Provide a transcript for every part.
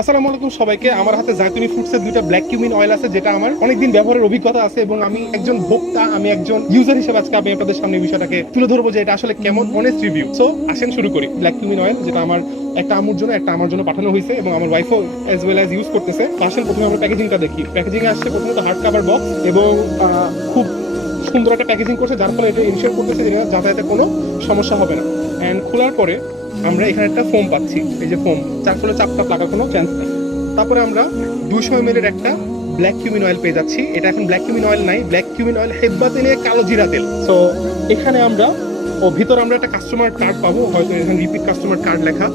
আসসালামু আলাইকুম সবাইকে। আমার হাতে জাইতুনি ফ্রুটসের দুইটা ব্ল্যাক কিউমিন অয়েল আছে, যেটা আমার অনেকদিন ব্যবহারের অভিজ্ঞতা আছে এবং আমি একজন ভোক্তা, আমি একজন ইউজার হিসেবে আজকে আমি আপনাদের সামনে বিষয়টাকে তুলে ধরবো যে এটা আসলে কেমন অনেস্ট রিভিউ সো আসেন শুরু করি। ব্ল্যাক কিউমিন অয়েল যেটা আমার একটা আমুর জন্য, একটা আমার জন্য পাঠানো হয়েছে এবং আমার ওয়াইফও অ্যাজ ওয়েল অ্যাজ ইউজ করতেছে। আসেন প্রথমে আমরা প্যাকেজিংটা দেখি। প্যাকেজিং আসছে প্রথমত হার্ড কাভার বক্স এবং খুব সুন্দর একটা প্যাকেজিং করছে, যার ফলে এটা ইনশিওর করতেছে যে যাতায়াতে কোনো সমস্যা হবে না। অ্যান্ড খোলার পরে আমরা এখানে একটা ফোম পাচ্ছি। এই যে ফোম যার ফলে চাপ টাপ লাগার কোনো চান্স নেই। তারপরে আমরা দুশো এম এর একটা ব্ল্যাক কিউমিন অয়েল পেয়ে যাচ্ছি। এটা এখন ব্ল্যাক কিউমিন অয়েল নাই। ব্ল্যাক কিউমিন অয়েল হেব্বা তেলে কালো জিরা তেল। সো এখানে আমরা, ও, ভিতরে আমরা একটা কাস্টমার কার্ড পাবো। হয়তো এখানে রিপিট কাস্টমার কার্ড লেখা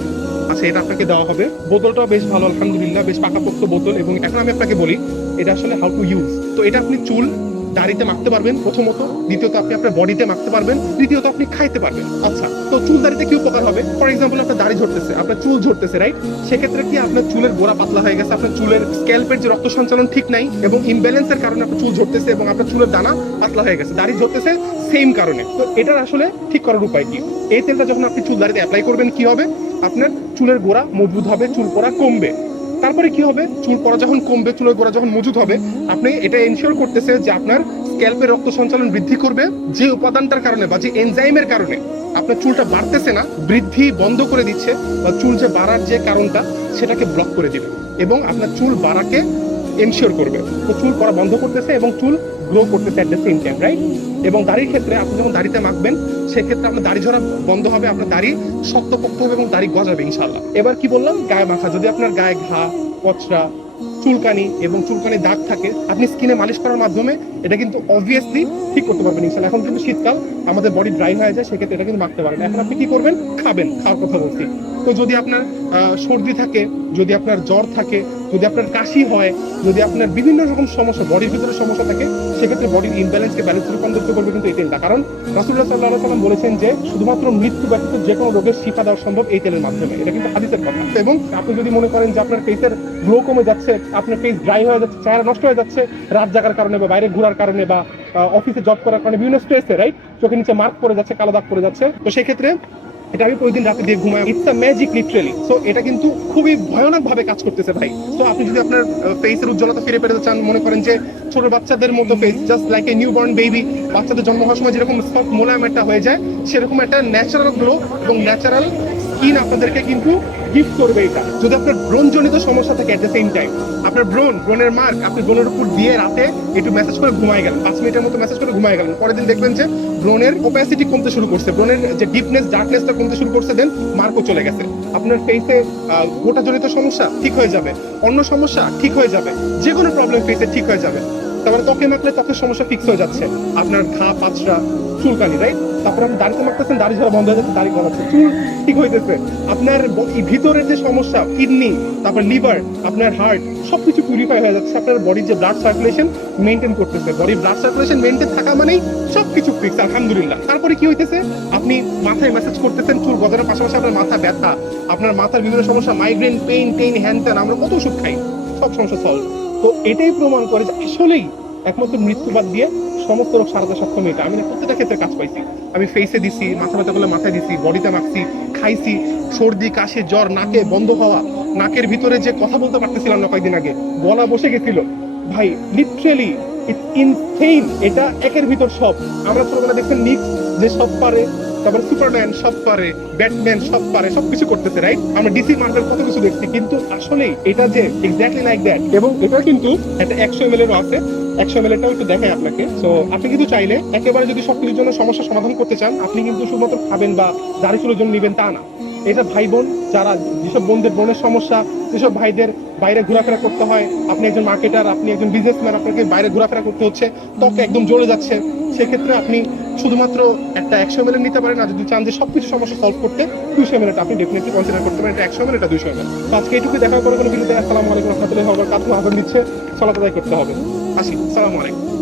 আচ্ছা এটা আপনাকে দেওয়া হবে। বোতলটাও বেশ ভালো, আলহামদুলিল্লাহ, বেশ পাকাপোক্ত বোতল। এবং এখন আমি আপনাকে বলি, এটা আসলে হাউ টু ইউজ তো এটা আপনি চুল দাড়িতে মাখতে পারবেন প্রথমত। দ্বিতীয়ত আপনি আপনার বডিতে মাখতে পারবেন। তৃতীয়ত আপনি খাইতে পারবেন। আচ্ছা তো চুল দাড়িতে কি উপকার হবে? ফর এক্সাম্পল আপনার দাড়ি ঝরতেছে, আপনার চুল ঝরতেছে রাইট সেক্ষেত্রে কি আপনার চুলের গোড়া পাতলা হয়ে গেছে, আপনার চুলের স্ক্যাল্পের যে রক্ত সঞ্চালন ঠিক নাই, এবং ইমব্যালেন্সের কারণে আপনার চুল ঝরতেছে এবং আপনার চুলের দানা পাতলা হয়ে গেছে, দাড়ি ঝরতেছে সেম কারণে। তো এটার আসলে ঠিক করার উপায় কি? এই তেলটা যখন আপনি চুল দাড়িতে অ্যাপ্লাই করবেন, কি হবে? আপনার চুলের গোড়া মজবুত হবে, চুল পড়া কমবে। তারপরে কি হবে? চুল পড়া যখন কমবে, চুলের গোড়া যখন মজুত হবে, আপনি এটা এনশিওর করতেছে যে আপনার স্ক্যাল্পের রক্ত সঞ্চালন বৃদ্ধি করবে, যে উপাদানটার কারণে বা যে এনজাইমের কারণে আপনার চুলটা বাড়তেছে না, বৃদ্ধি বন্ধ করে দিচ্ছে বা চুল যে বাড়ার যে কারণটা, সেটাকে ব্লক করে দিবে এবং আপনার চুল বাড়াকে এনশিওর করবে। তো চুল পড়া বন্ধ করতেছে এবং চুল গ্রো করতেছে at the same time right এবং দাড়ির ক্ষেত্রে আপনি যখন দাড়িতে মাখবেন, সেক্ষেত্রে আপনার দাড়ি ঝরা বন্ধ হবে, আপনার দাড়ি শক্তপোক্ত হবে এবং দাড়ি গজাবে ইনশাল্লাহ এবার কি বললাম? গায়ে মাখা। যদি আপনার গায়ে ঘা, পচরা, চুলকানি এবং চুলকানি দাগ থাকে, আপনি স্কিনে মালিশ করার মাধ্যমে এটা কিন্তু অবভিয়াসলি ঠিক করতে পারবেন ইনশাল্লাহ এখন কিন্তু শীতকাল, আমাদের বডি ড্রাই হয়ে যায়, সেক্ষেত্রে এটা কিন্তু মাখতে পারেন এখন আপনি কি করবেন? খাবেন, খাওয়ার কথা বলছি। তো যদি আপনার সর্দি থাকে, যদি আপনার জ্বর থাকে যদি আপনার কাশি হয়, যদি আপনার বিভিন্ন রকম সমস্যা বডির ভিতরে সমস্যা থাকে, সেক্ষেত্রে বডির ইমব্যালেন্সকে ব্যালেন্স রূপান্তরিত করবে কিন্তু এই তেলটা। কারণ রাসুল্লাহ সাল্লাহ সাল্লাম বলেছেন যে, শুধুমাত্র মৃত্যু ব্যতীত যে কোনো রোগের শিক্ষা দেওয়া সম্ভব এই তেলের মাধ্যমে। এটা কিন্তু হাদিসের কথা। এবং আপনি যদি মনে করেন যে আপনার ফেসের গ্লো কমে যাচ্ছে, আপনার ফেস ড্রাই হয়ে যাচ্ছে চেহারা নষ্ট হয়ে যাচ্ছে, রাত জাগার কারণে বা বাইরে ঘোরার কারণে বা অফিসে জব করার কারণে বিভিন্ন স্ট্রেসে রাইট চোখের নিচে মার্ক পড়ে যাচ্ছে, কালো দাগ পড়ে যাচ্ছে। তো সেক্ষেত্রে এটা আমি প্রতিদিন রাতে দিয়ে ঘুমাই। It's a magic literally so এটা কিন্তু খুবই ভয়ানক ভাবে কাজ করতেছে ভাই। তো আপনি যদি আপনার ফেসের উজ্জ্বলতা ফিরে পেতে চান, মনে করেন যে ছোট বাচ্চাদের মতো face just like a new born baby বাচ্চাদের জন্ম হওয়ার সময় যেরকম স্পট মোলায়েম একটা হয়ে যায়, সেরকম একটা ন্যাচারাল গ্লো এবং ন্যাচারাল স্কিন আপনাদেরকে কিন্তু গিফট করবে এটা। যদি আপনার ব্রণজনিত সমস্যা থাকে এট দ্য সেম টাইম আপনার ব্রণ, ব্রণের মার্ক আপনি ব্রণের উপর দিয়ে রাতে একটু মেসেজ করে ঘুমায় গেলেন, পাঁচ মিনিটের মতো মেসেজ করে ঘুমায় গেলেন। পরের দিন দেখবেন যে ব্রণের ওপ্যাসিটি কমতে শুরু করছে, ব্রণের যে ডিপনেস ডার্কনেসটা কমতে শুরু করছে দেন মার্কও চলে গেছে। আপনার ফেসে গোটা জনিত সমস্যা ঠিক হয়ে যাবে, অন্য সমস্যা ঠিক হয়ে যাবে, যে কোনো প্রবলেম ফেসে ঠিক হয়ে যাবে। তারপরে ত্বকে মাখলে ত্বকের সমস্যা ফিক্স হয়ে যাচ্ছে। আপনার ঘা পাঁচরা চুলকানি রাইট তারপরে আপনি দাড়িতে মাখতেছেন, দাড়ি ঝরা বন্ধ হয়ে যাচ্ছে, দাড়ি গলাচ্ছে। চুল ঠিক হইতেছে। আপনার ভিতরের যে সমস্যা, কিডনি, তারপর লিভার, আপনার হার্ট, সবকিছু পিউরিফাই হয়ে যাচ্ছে। আপনার বডির যে ব্লাড সার্কুলেশন মেনটেন করতেছে। বডির ব্লাড সার্কুলেশন মেনটেন থাকা মানেই সবকিছু ফিক্স আলহামদুলিল্লাহ। তারপরে কি হইতেছে? আপনি মাথায় মেসেজ করতেছেন, চুল গজানোর পাশাপাশি আপনার মাথা ব্যথা, আপনার মাথার বিভিন্ন সমস্যা মাইগ্রেন পেইন টেইন হ্যান ত্যান আমরা কত ওষুধ খাই, সব সমস্যা সলভ তো এটাই প্রমাণ করে যে আসলেই একমাত্র মৃত্যু বাদ দিয়ে সমস্ত রোগ সারাতে সক্ষম এটা আমি প্রত্যেকটা ক্ষেত্রে কাজ পাইছি। আমি ফেসে দিছি, মাথা ব্যথা করলে মাথায় দিছি বডিতে মাখছি, খাইছি, সর্দি, কাশি, জ্বর, নাকে বন্ধ হওয়া, নাকের ভিতরে যে কথা বলতে পারতেছিলাম না কয়েকদিন আগে, গলা বসে গেছিল। ভাই লিটারেলি ইনসেইন এটা একের ভিতর সব। আমরা ছোটবেলা দেখছেন নিক্স যে সব পারে, তারপর সুপারম্যান সব পারে ব্যাটম্যান সব পারে, সবকিছু করতেছে রাইট আমরা ডিসি মার্ভেল কত কিছু দেখছি। কিন্তু আসলে এটা যে এক্স্যাক্টলি লাইক দ্যাট এবং এটা কিন্তু একটা একশো এম এর আছে। একশো এম এলটাও একটু দেখায় আপনাকে। তো আপনি কিন্তু চাইলে একেবারে যদি সবকিছুর জন্য সমস্যা সমাধান করতে চান, আপনি কিন্তু শুধুমাত্র খাবেন বা দাড়ি চুলের জন্য নেবেন তা না। এটা ভাই বোন, যারা যেসব বোনদের বোনের সমস্যা, যেসব ভাইদের বাইরে ঘোরাফেরা করতে হয়। আপনি একজন মার্কেটার আপনি একজন বিজনেসম্যান আপনাকে বাইরে ঘোরাফেরা করতে হচ্ছে। ত্বক একদম জ্বলে যাচ্ছে। সেক্ষেত্রে আপনি শুধুমাত্র একটা একশো এম নিতে পারেন আর যদি চান যে সবকিছু সমস্যা সলভ করতে দুশো এম আপনি ডেফিনেটলি কনসিডার করতে পারেন। একশো এম এটা দুশো এম আজকে এটুকু দেখা করে কোনো বিরুদ্ধে আসসালামু আলাইকুম রহমতুল্লাহ হবার কাতু আহ্বান দিচ্ছে চলাচলাই করতে হবে। আসি। আসসালামু আলাইকুম।